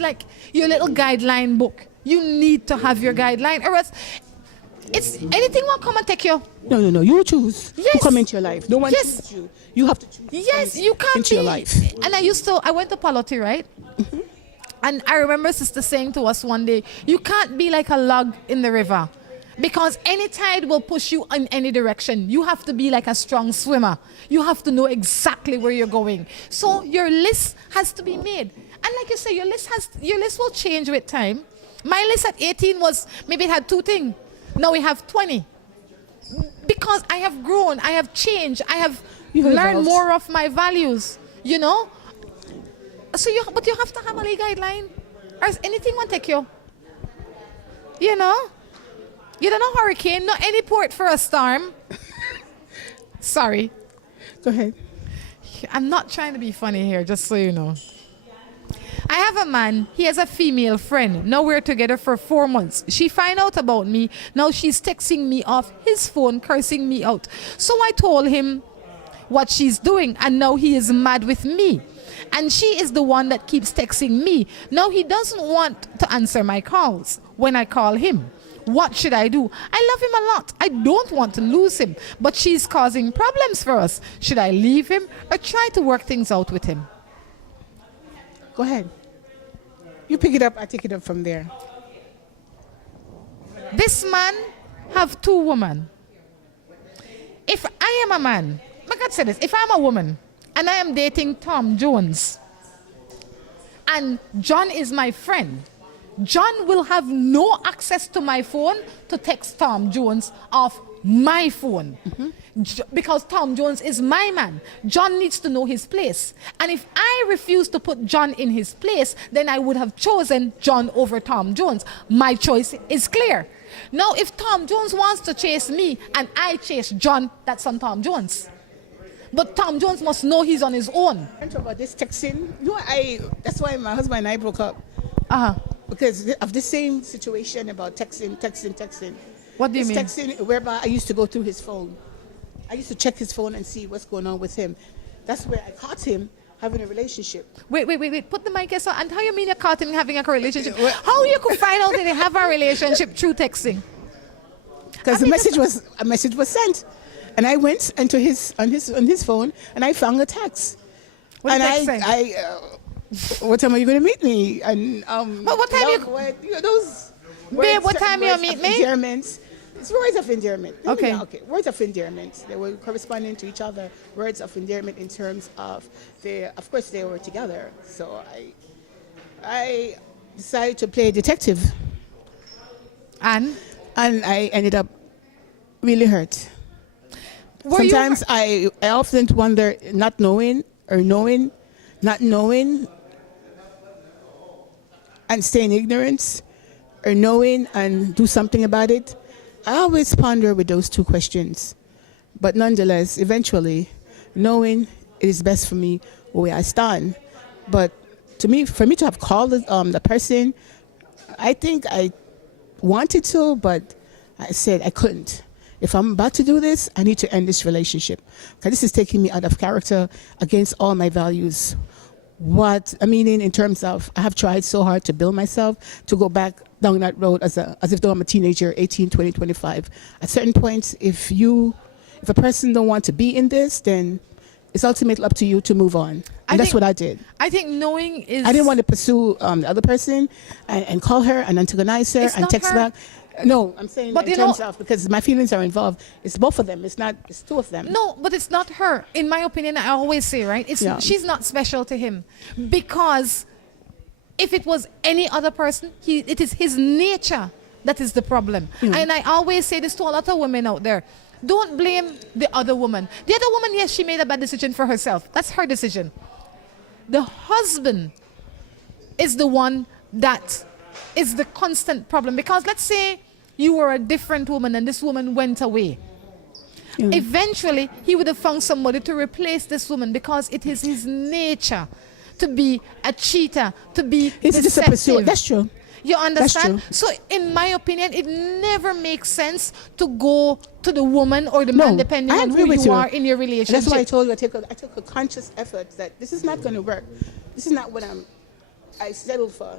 like your little guideline book. You need to have your guideline, or else it's anything will come and take you. No. You choose Yes. to come into your life. No one Yes. chooses you. You have to choose. to Yes, come you can't into be. your life. And I went to Pallotti, right? And I remember sister saying to us one day, you can't be like a log in the river, because any tide will push you in any direction. You have to be like a strong swimmer. You have to know exactly where you're going. So your list has to be made. And like you say, your list will change with time. My list at 18 was, maybe it had 2 things. Now we have 20. Because I have grown, I have changed, I have You've learned evolved. more of my values, you know? So but you have to have a legal guideline, or else anything will take you. You know? You don't know hurricane, not any port for a storm. Sorry. Go ahead. I'm not trying to be funny here, just so you know. I have a man, he has a female friend. Now we're together for 4 months. She find out about me. Now she's texting me off his phone, cursing me out. So I told him what she's doing, and now he is mad with me. And she is the one that keeps texting me. Now he doesn't want to answer my calls when I call him. What should I do? I love him a lot. I don't want to lose him, but she's causing problems for us. Should I leave him or try to work things out with him? Go ahead. You pick it up. I take it up from there. This man have 2 women. If I am a man, like I said this, if I'm a woman and I am dating Tom Jones and John is my friend, John will have no access to my phone to text Tom Jones off my phone. Because Tom Jones is my man. John needs to know his place. And if I refuse to put John in his place, then I would have chosen John over Tom Jones. My choice is clear. Now, if Tom Jones wants to chase me and I chase John, that's on Tom Jones. But Tom Jones must know he's on his own. About this texting. That's why my husband and I broke up. Uh-huh. Because of the same situation about texting. What do you mean? Texting, whereby I used to go through his phone. I used to check his phone and see what's going on with him. That's where I caught him having a relationship. Wait. Put the mic on. And how you mean you caught him having a relationship? How you could find out that they have a relationship through texting? Because a message was sent, and I went into his phone and I found a text. What did and text say? what time are you going to meet me? And what time those Babe, what time you meet me? Endearments. It's words of endearment. Okay. Okay. Words of endearment. They were corresponding to each other. Words of endearment in terms of of course, they were together. So I decided to play detective. And I ended up really hurt. were you Sometimes I often wonder, not knowing, not knowing, and stay in ignorance, or knowing and do something about it. I always ponder with those 2 questions. But nonetheless, eventually, knowing it is best for me where I stand. But for me to have called the person, I think I wanted to, but I said I couldn't. If I'm about to do this, I need to end this relationship. Because this is taking me out of character against all my values. In terms of, I have tried so hard to build myself, to go back down that road as if though I'm a teenager, 18, 20, 25. At certain points, if a person don't want to be in this, then it's ultimately up to you to move on. And that's what I did. I think knowing is... I didn't want to pursue the other person and call her and antagonize her It's and not text her. back. No, I'm saying But in terms of, because my feelings are involved. It's both of them. It's 2 of them. No, but it's not her. In my opinion, I always say, right? She's not special to him. Because if it was any other person, it is his nature that is the problem. And I always say this to a lot of women out there. Don't blame the other woman. The other woman, yes, she made a bad decision for herself. That's her decision. The husband is the one that is the constant problem. Because let's say you were a different woman and this woman went away. Yeah. Eventually, he would have found somebody to replace this woman because it is his nature to be a cheater, to be deceptive. That's true. You understand? So, in my opinion, it never makes sense to go to the woman or the man, depending on who you are in your relationship. And that's why I told you I took a conscious effort that this is not going to work. This is not what I settled for.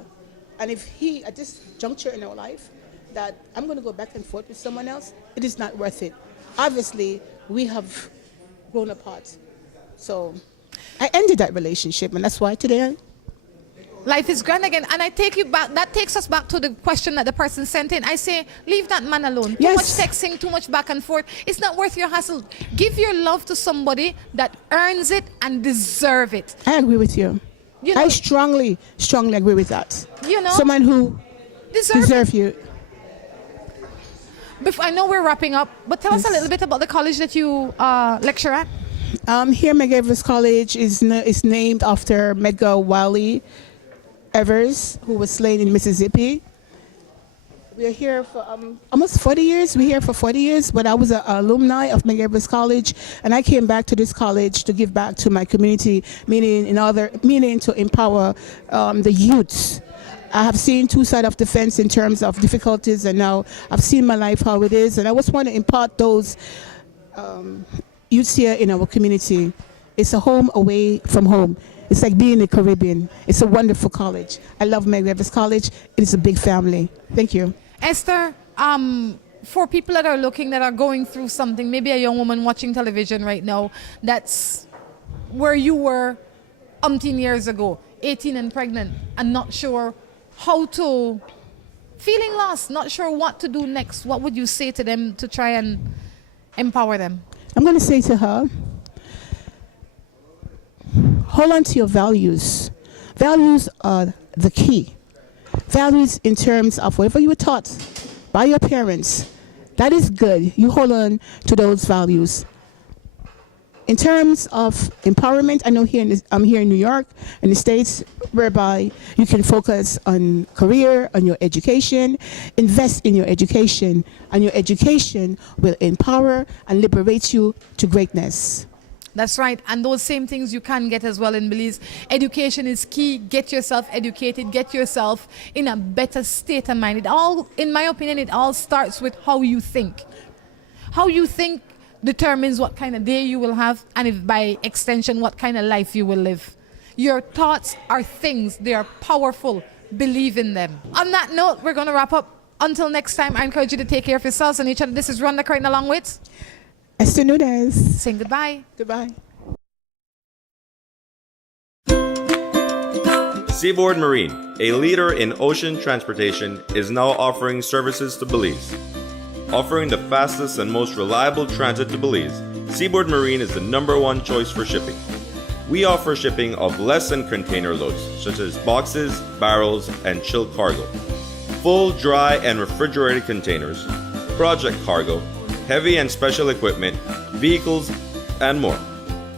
And if he, at this juncture in our life, that I'm going to go back and forth with someone else, it is not worth it. Obviously, we have grown apart. So I ended that relationship, and that's why today life is grand again. And I take you back, that takes us back to the question that the person sent in. I say, leave that man alone. Too much texting, too much back and forth. It's not worth your hassle. Give your love to somebody that earns it and deserve it. I agree with you. You know, I strongly agree with that. You know, someone who deserves you. I know we're wrapping up, but tell us a little bit about the college that you lecture at. Here, Medgar Evers College is named after Medgar Evers, who was slain in Mississippi. We're here for almost 40 years. We're here for 40 years, but I was an alumni of Medgar Evers College, and I came back to this college to give back to my community, meaning to empower the youths. I have seen two sides of the fence in terms of difficulties, and now I've seen my life how it is, and I just want to impart those youths here in our community. It's a home away from home. It's like being in the Caribbean. It's a wonderful college. I love Medgar Evers College. It is a big family. Thank you. Esther, for people that are looking, that are going through something, maybe a young woman watching television right now, that's where you were umpteen years ago, 18 and pregnant, and not sure how to, feeling lost, not sure what to do next, what would you say to them to try and empower them? I'm going to say to her, hold on to your values. Values are the key. Values in terms of whatever you were taught by your parents, that is good. You hold on to those values. In terms of empowerment, I know I'm here in New York, in the States, whereby you can focus on career, on your education, invest in your education, and your education will empower and liberate you to greatness. That's right. And those same things you can get as well in Belize. Education is key. Get yourself educated. Get yourself in a better state of mind. It all, in my opinion, it all starts with how you think. How you think determines what kind of day you will have, and if by extension, what kind of life you will live. Your thoughts are things. They are powerful. Believe in them. On that note, we're going to wrap up. Until next time, I encourage you to take care of yourselves and each other. This is Rhonda Crichton along with Esther Nunez. Saying goodbye. Goodbye. Seaboard Marine, a leader in ocean transportation, is now offering services to Belize. Offering the fastest and most reliable transit to Belize, Seaboard Marine is the #1 choice for shipping. We offer shipping of less than container loads, such as boxes, barrels, and chilled cargo, full, dry, and refrigerated containers, project cargo, heavy and special equipment, vehicles, and more.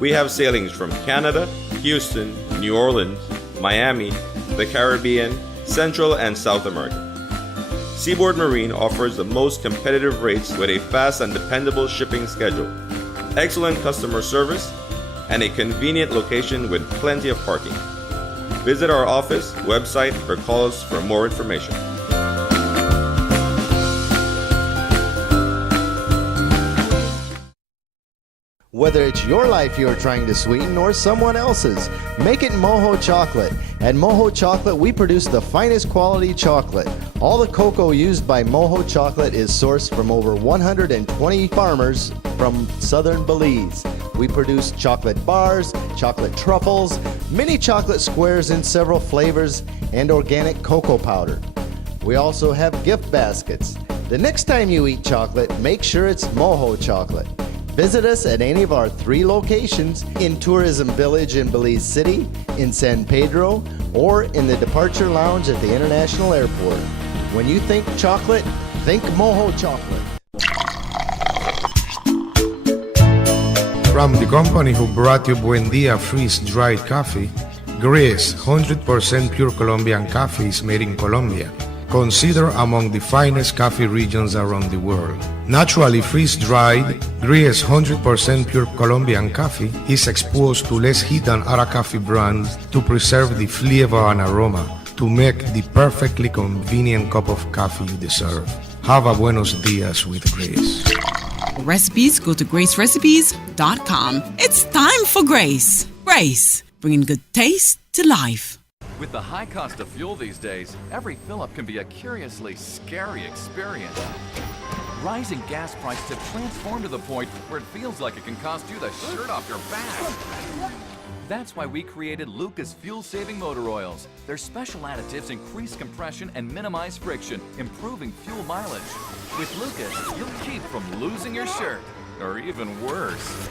We have sailings from Canada, Houston, New Orleans, Miami, the Caribbean, Central and South America. Seaboard Marine offers the most competitive rates with a fast and dependable shipping schedule, excellent customer service, and a convenient location with plenty of parking. Visit our office, website, or call us for more information. Whether it's your life you're trying to sweeten or someone else's, make it Moho Chocolate. At Moho Chocolate, we produce the finest quality chocolate. All the cocoa used by Moho Chocolate is sourced from over 120 farmers from southern Belize. We produce chocolate bars, chocolate truffles, mini chocolate squares in several flavors, and organic cocoa powder. We also have gift baskets. The next time you eat chocolate, make sure it's Moho Chocolate. Visit us at any of our 3 locations in Tourism Village in Belize City, in San Pedro, or in the Departure Lounge at the International Airport. When you think chocolate, think Moho Chocolate. From the company who brought you Buendia freeze-dried coffee, Gris 100% pure Colombian coffee is made in Colombia, considered among the finest coffee regions around the world. Naturally freeze-dried, Gris 100% pure Colombian coffee is exposed to less heat than other coffee brands to preserve the flavor and aroma to make the perfectly convenient cup of coffee you deserve. Have a buenos dias with Grace. For recipes, go to gracerecipes.com. It's time for Grace. Grace, bringing good taste to life. With the high cost of fuel these days, every fill-up can be a curiously scary experience. Rising gas prices have transformed to the point where it feels like it can cost you the shirt off your back. That's why we created Lucas fuel-saving motor oils. Their special additives increase compression and minimize friction, improving fuel mileage. With Lucas, you'll keep from losing your shirt, or even worse.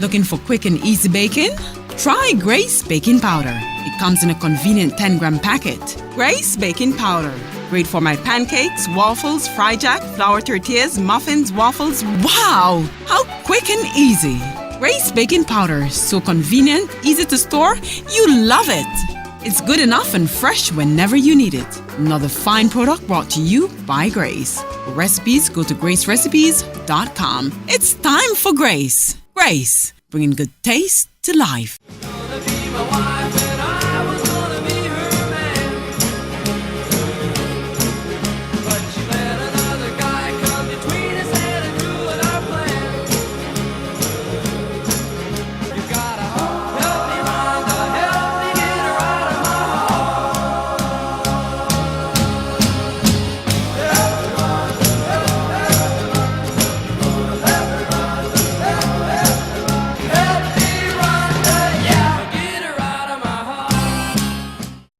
Looking for quick and easy baking? Try Grace Baking Powder. It comes in a convenient 10-gram packet. Grace Baking Powder. Great for my pancakes, waffles, fry jack, flour tortillas, muffins, waffles. Wow! How quick and easy. Grace Baking Powder. So convenient, easy to store. You love it. It's good enough and fresh whenever you need it. Another fine product brought to you by Grace. For recipes, go to gracerecipes.com. It's time for Grace. Grace, bringing good taste to life.